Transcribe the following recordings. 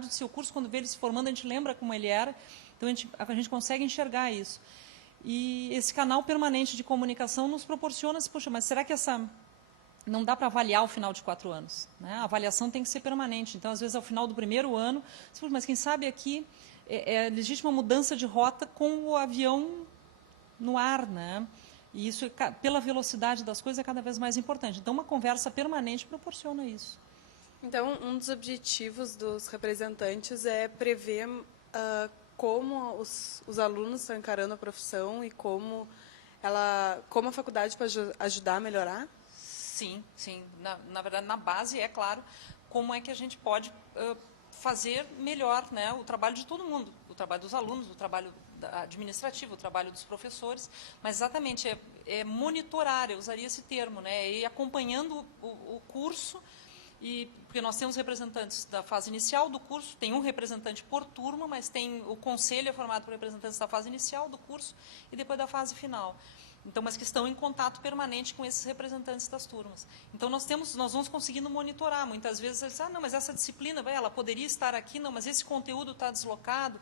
metade do seu curso, quando vê ele se formando, a gente lembra como ele era, então a gente consegue enxergar isso. E esse canal permanente de comunicação nos proporciona, poxa, mas será que não dá para avaliar ao final de 4 anos? Né? A avaliação tem que ser permanente, então, às vezes, ao final do primeiro ano, mas quem sabe aqui é legítima mudança de rota com o avião no ar, né? E isso, pela velocidade das coisas, é cada vez mais importante. Então, uma conversa permanente proporciona isso. Então, um dos objetivos dos representantes é prever como os alunos estão encarando a profissão e como a faculdade pode ajudar a melhorar? Sim, sim. Na verdade, na base, é claro, como é que a gente pode fazer melhor, né, o trabalho de todo mundo, o trabalho dos alunos, o trabalho administrativo, o trabalho dos professores, mas exatamente é monitorar, eu usaria esse termo, né, e acompanhando o curso, porque nós temos representantes da fase inicial do curso, tem um representante por turma, mas tem o conselho é formado por representantes da fase inicial do curso e depois da fase final. Então, mas que estão em contato permanente com esses representantes das turmas. Então, nós vamos conseguindo monitorar. Muitas vezes, eles dizem, não, mas essa disciplina, ela poderia estar aqui, não, mas esse conteúdo está deslocado.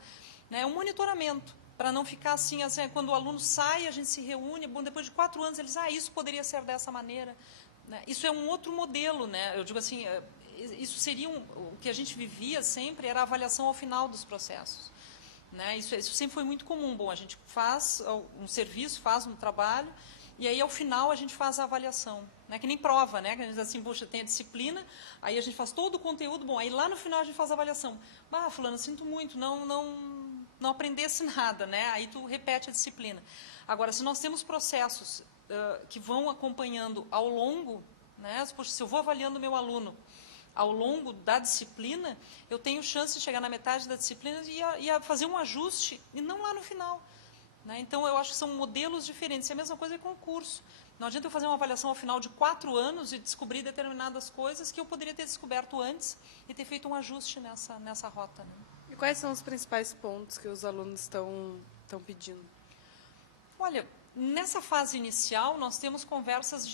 Né? É um monitoramento, para não ficar assim, quando o aluno sai, a gente se reúne, bom, depois de 4 anos, eles isso poderia ser dessa maneira. Né? Isso é um outro modelo, né? Eu digo assim, isso seria o que a gente vivia sempre, era a avaliação ao final dos processos. Né? Isso sempre foi muito comum. Bom, a gente faz um serviço, faz um trabalho, e aí, ao final, a gente faz a avaliação. Né? Que nem prova, né? Que a gente diz assim, puxa, tem a disciplina, aí a gente faz todo o conteúdo, bom, aí lá no final a gente faz a avaliação. Fulano, sinto muito, não aprendesse nada, né? Aí tu repete a disciplina. Agora, se nós temos processos que vão acompanhando ao longo, né? Poxa, se eu vou avaliando o meu aluno ao longo da disciplina, eu tenho chance de chegar na metade da disciplina e a fazer um ajuste, e não lá no final. Né? Então, eu acho que são modelos diferentes. É a mesma coisa com o curso. Não adianta eu fazer uma avaliação ao final de 4 anos e descobrir determinadas coisas que eu poderia ter descoberto antes e ter feito um ajuste nessa rota. Né? E quais são os principais pontos que os alunos estão pedindo? Olha, nessa fase inicial, nós temos conversas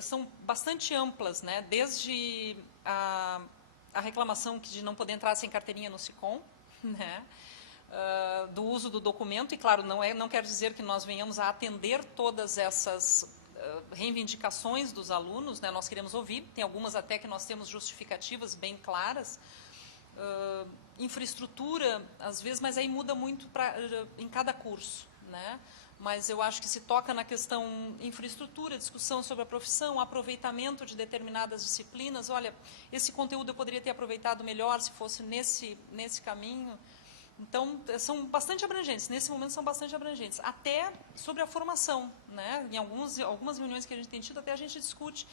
são bastante amplas, né? Desde a reclamação de não poder entrar sem carteirinha no SICOM, né? Do uso do documento, e claro, não quer dizer que nós venhamos a atender todas essas reivindicações dos alunos, né? Nós queremos ouvir, tem algumas até que nós temos justificativas bem claras, infraestrutura, às vezes, mas aí muda muito em cada curso, né? Mas eu acho que se toca na questão infraestrutura, discussão sobre a profissão, aproveitamento de determinadas disciplinas. Olha, esse conteúdo eu poderia ter aproveitado melhor se fosse nesse caminho. Então, são bastante abrangentes, nesse momento são bastante abrangentes. Até sobre a formação, né? Em algumas reuniões que a gente tem tido, até a gente discute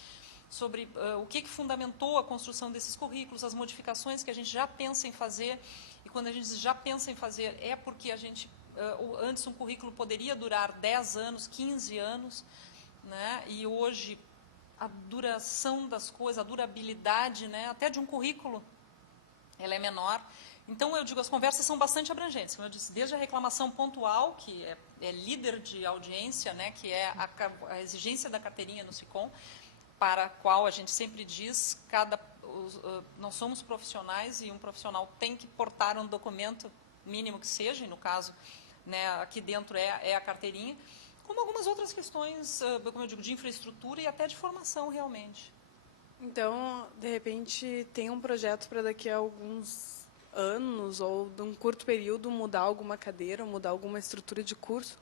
sobre o que fundamentou a construção desses currículos, as modificações que a gente já pensa em fazer. E quando a gente já pensa em fazer, é porque a gente... antes um currículo poderia durar 10 anos, 15 anos, né? E hoje a duração das coisas, a durabilidade, né, até de um currículo, ela é menor. Então, eu digo, as conversas são bastante abrangentes, como eu disse, desde a reclamação pontual, que é líder de audiência, né, que é a exigência da carteirinha no SICOM, para a qual a gente sempre diz, nós somos profissionais e um profissional tem que portar um documento mínimo que seja, e no caso, né, aqui dentro é a carteirinha, como algumas outras questões, como eu digo, de infraestrutura e até de formação, realmente. Então, de repente, tem um projeto para daqui a alguns anos, ou de um curto período, mudar alguma cadeira, mudar alguma estrutura de curso?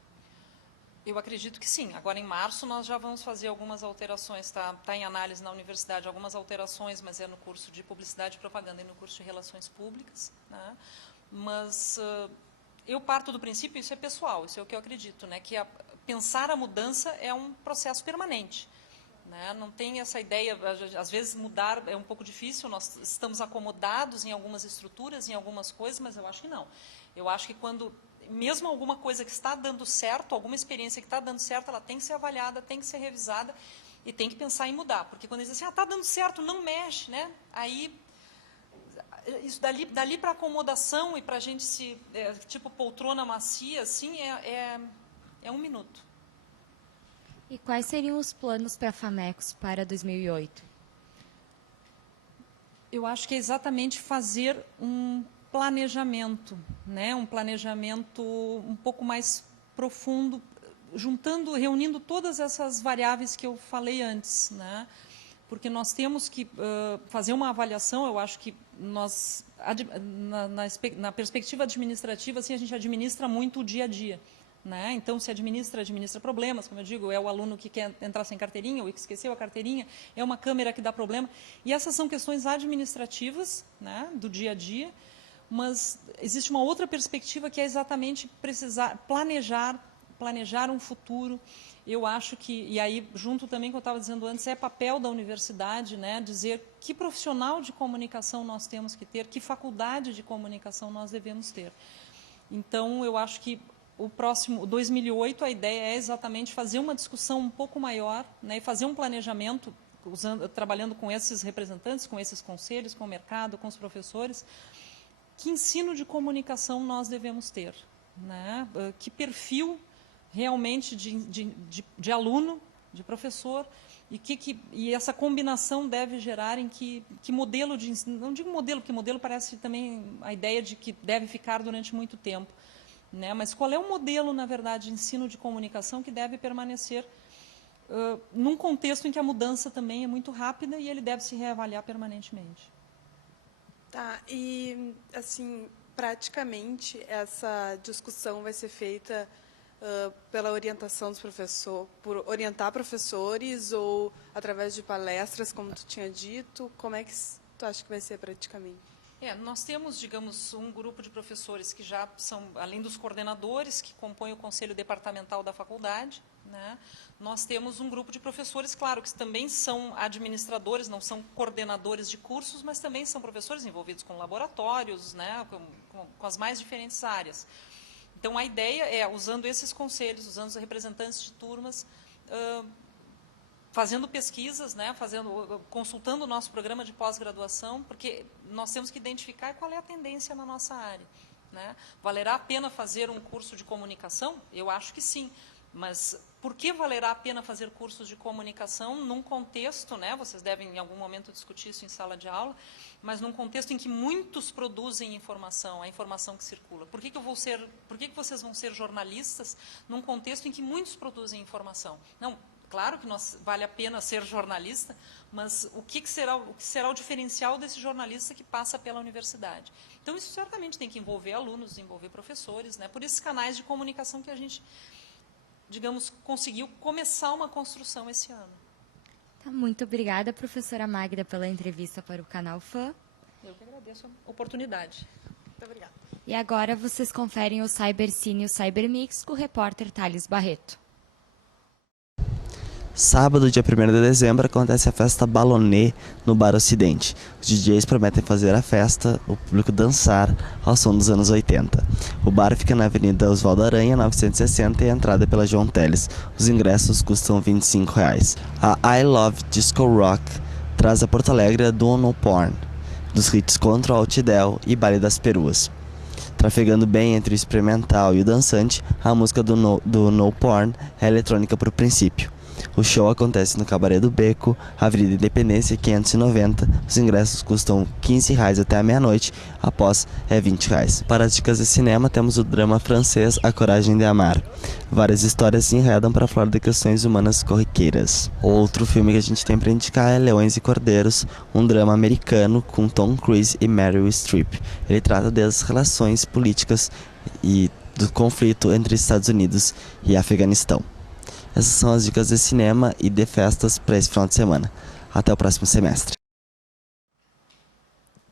Eu acredito que sim. Agora, em março, nós já vamos fazer algumas alterações. Está em análise na universidade algumas alterações, mas é no curso de Publicidade e Propaganda e no curso de Relações Públicas. Né? Mas eu parto do princípio, isso é pessoal, isso é o que eu acredito, né? Que pensar a mudança é um processo permanente. Né? Não tem essa ideia, às vezes mudar é um pouco difícil, nós estamos acomodados em algumas estruturas, em algumas coisas, mas eu acho que não. Eu acho que quando, mesmo alguma coisa que está dando certo, alguma experiência que está dando certo, ela tem que ser avaliada, tem que ser revisada e tem que pensar em mudar. Porque quando eles dizem assim, está dando certo, não mexe, né? Aí, isso dali para acomodação e para a gente tipo poltrona macia, assim, é 1 minuto. E quais seriam os planos para a FAMECOS para 2008? Eu acho que é exatamente fazer um planejamento, né? Um planejamento um pouco mais profundo, reunindo todas essas variáveis que eu falei antes, né? Porque nós temos que fazer uma avaliação. Eu acho que nós, na perspectiva administrativa, assim, a gente administra muito o dia a dia, né? Então, se administra problemas, como eu digo, é o aluno que quer entrar sem carteirinha, ou que esqueceu a carteirinha, é uma câmera que dá problema. E essas são questões administrativas, né, do dia a dia, mas existe uma outra perspectiva que é exatamente planejar um futuro. Eu acho que, e aí, junto também com o que eu estava dizendo antes, é papel da universidade, né, dizer que profissional de comunicação nós temos que ter, que faculdade de comunicação nós devemos ter. Então, eu acho que o próximo, 2008, a ideia é exatamente fazer uma discussão um pouco maior, né, e fazer um planejamento, trabalhando com esses representantes, com esses conselhos, com o mercado, com os professores, que ensino de comunicação nós devemos ter, né, que perfil realmente de aluno, de professor, e essa combinação deve gerar em que modelo de ensino, não digo modelo, porque modelo parece também a ideia de que deve ficar durante muito tempo, né? Mas qual é o modelo, na verdade, de ensino de comunicação que deve permanecer num contexto em que a mudança também é muito rápida e ele deve se reavaliar permanentemente. Tá, e, assim, praticamente essa discussão vai ser feita pela orientação dos professores, por orientar professores ou através de palestras, como tu tinha dito? Como é que tu acha que vai ser praticamente? Nós temos, digamos, um grupo de professores que já são, além dos coordenadores, que compõem o conselho departamental da faculdade, né? Nós temos um grupo de professores, claro, que também são administradores, não são coordenadores de cursos, mas também são professores envolvidos com laboratórios, né? Com as mais diferentes áreas. Então, a ideia é, usando esses conselhos, usando os representantes de turmas, fazendo pesquisas, né, consultando o nosso programa de pós-graduação, porque nós temos que identificar qual é a tendência na nossa área, né? Valerá a pena fazer um curso de comunicação? Eu acho que sim. Mas por que valerá a pena fazer cursos de comunicação num contexto, né, vocês devem em algum momento discutir isso em sala de aula, mas num contexto em que muitos produzem informação, a informação que circula? Por que vocês vão ser jornalistas num contexto em que muitos produzem informação? Não, claro que vale a pena ser jornalista, mas o que será o diferencial desse jornalista que passa pela universidade? Então, isso certamente tem que envolver alunos, envolver professores, né, por esses canais de comunicação que a gente, digamos, conseguiu começar uma construção esse ano. Tá, muito obrigada, professora Magda, pela entrevista para o Canal Fã. Eu que agradeço a oportunidade. Muito obrigada. E agora vocês conferem o Cybercine e o Cybermix com o repórter Thales Barreto. Sábado, dia 1º de dezembro, acontece a festa Balonê no Bar Ocidente. Os DJs prometem fazer a festa, o público dançar ao som dos anos 80. O bar fica na Avenida Oswaldo Aranha, 960, e a entrada é pela João Teles. Os ingressos custam R$ 25. A I Love Disco Rock traz a Porto Alegre a Do No Porn, dos hits Contra o Altidel e Baile das Peruas. Trafegando bem entre o experimental e o dançante, a música do No Porn é eletrônica por princípio. O show acontece no Cabaré do Beco, Avenida Independência 590. Os ingressos custam R$ 15 até a meia-noite, após é R$ 20. Para as dicas de cinema, temos o drama francês A Coragem de Amar. Várias histórias se enredam para falar de questões humanas corriqueiras. Outro filme que a gente tem para indicar é Leões e Cordeiros, um drama americano com Tom Cruise e Meryl Streep. Ele trata das relações políticas e do conflito entre Estados Unidos e Afeganistão. Essas são as dicas de cinema e de festas para esse final de semana. Até o próximo semestre.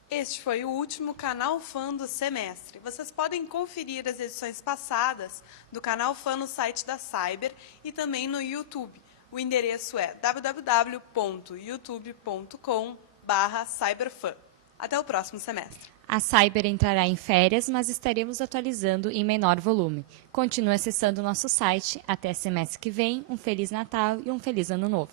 Este foi o último Canal Fã do semestre. Vocês podem conferir as edições passadas do Canal Fã no site da Cyber e também no YouTube. O endereço é www.youtube.com/cyberfan. Até o próximo semestre. A Cyber entrará em férias, mas estaremos atualizando em menor volume. Continue acessando o nosso site. Até semestre que vem, um Feliz Natal e um Feliz Ano Novo.